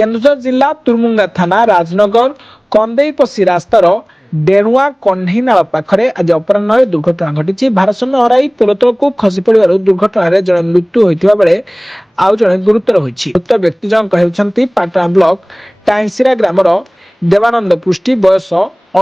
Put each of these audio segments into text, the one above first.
କେନ୍ଦୁଝର ଜିଲ୍ଲା ତୁର୍ମୁଙ୍ଗା ଥାନା ରାଜନଗର କନ୍ଦେଇପଶି ରାସ୍ତାର ଡେଣୁଆ କହ୍ନେଇନାଳ ପାଖରେ ଆଜି ଅପରାହ୍ନରେ ଦୁର୍ଘଟଣା ଘଟିଛି। ଭାରସାମ୍ୟ ହରାଇ ପୋଲ ତଳକୁ ଖସି ପଡ଼ିବାରୁ ଦୁର୍ଘଟଣାରେ ଜଣେ ମୃତ୍ୟୁ ହୋଇଥିବା ବେଳେ ଆଉ ଜଣେ ଗୁରୁତର ହୋଇଛି। ମୃତ ବ୍ୟକ୍ତି ଜଣକ ହେଉଛନ୍ତି ପାଟଣା ବ୍ଲକ ଟାଇଁସିରା ଗ୍ରାମର ଦେବାନନ୍ଦ ପୃଷ୍ଟି ବୟସ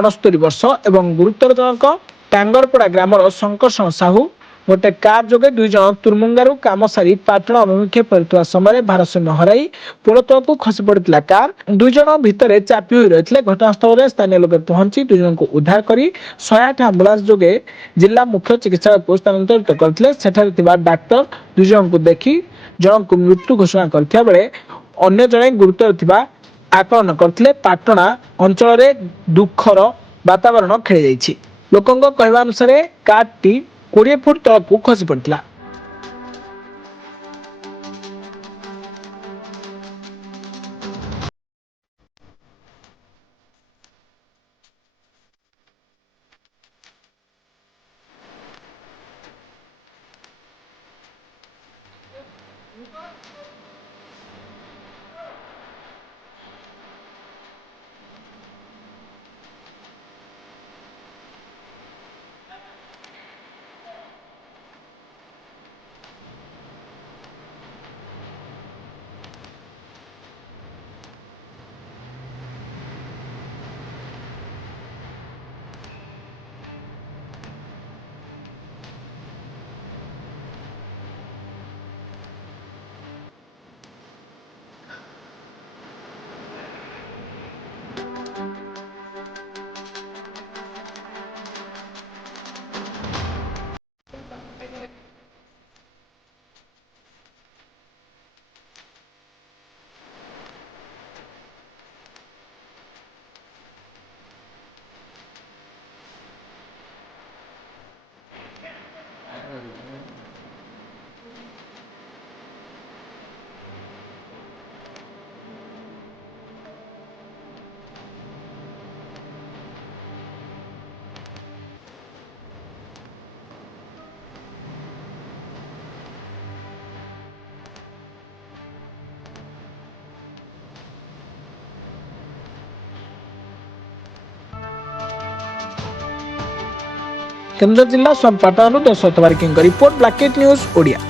69 ବର୍ଷ ଏବଂ ଗୁରୁତର ଜଣକ ଟାଙ୍ଗରପଡ଼ା ଗ୍ରାମର ଶଙ୍କର୍ଷଣ ସାହୁ। ଗୋଟେ କାର ଯୋଗେ ଦୁଇ ଜଣ ତୁର୍ମୁଙ୍ଗାରୁ କାମ ସାରି ପାଟଣା ଅଭିମୁଖେ ଫେରୁଥିବା ସମୟରେ ଭାରସାମ୍ୟ ହରାଇ ପୋଲ ତଳକୁ ଖସି ପଡ଼ିଥିଲା କାର। ଦୁଇ ଜଣ ଭିତରେ ଚାପି ହୋଇ ରହିଥିଲେ। ଘଟଣାସ୍ଥଳରେ ସ୍ଥାନୀୟ ଲୋକେ ପହଞ୍ଚି ଦୁଇ ଜଣଙ୍କୁ ଉଦ୍ଧାର କରି 108 ଆମ୍ବୁଲାନ୍ସ ଯୋଗେ ଜିଲ୍ଲା ମୁଖ୍ୟ ଚିକିତ୍ସାଳୟକୁ ସ୍ଥାନାନ୍ତରିତ କରିଥିଲେ। ସେଠାରେ ଥିବା ଡାକ୍ତର ଦୁଇ ଜଣଙ୍କୁ ଦେଖି ଜଣଙ୍କୁ ମୃତ୍ୟୁ ଘୋଷଣା କରିଥିବା ବେଳେ ଅନ୍ୟ ଜଣେ ଗୁରୁତର ଥିବା ଆକଳନ କରିଥିଲେ। ପାଟଣା ଅଞ୍ଚଳରେ ଦୁଃଖର ବାତାବରଣ ଖେଳି ଯାଇଛି। ଲୋକଙ୍କ କହିବା ଅନୁସାରେ କାରଟି 20 ଫୁଟ ତଳକୁ ଖସି ପଡ଼ିଥିଲା। କେନ୍ଦୁଝର ଜିଲ୍ଲା ପାଟଣାରୁ ଦଶରଥ ବାରିକଙ୍କ ରିପୋର୍ଟ, ବ୍ଲାକେଟ୍ ନ୍ୟୁଜ୍ ଓଡ଼ିଆ।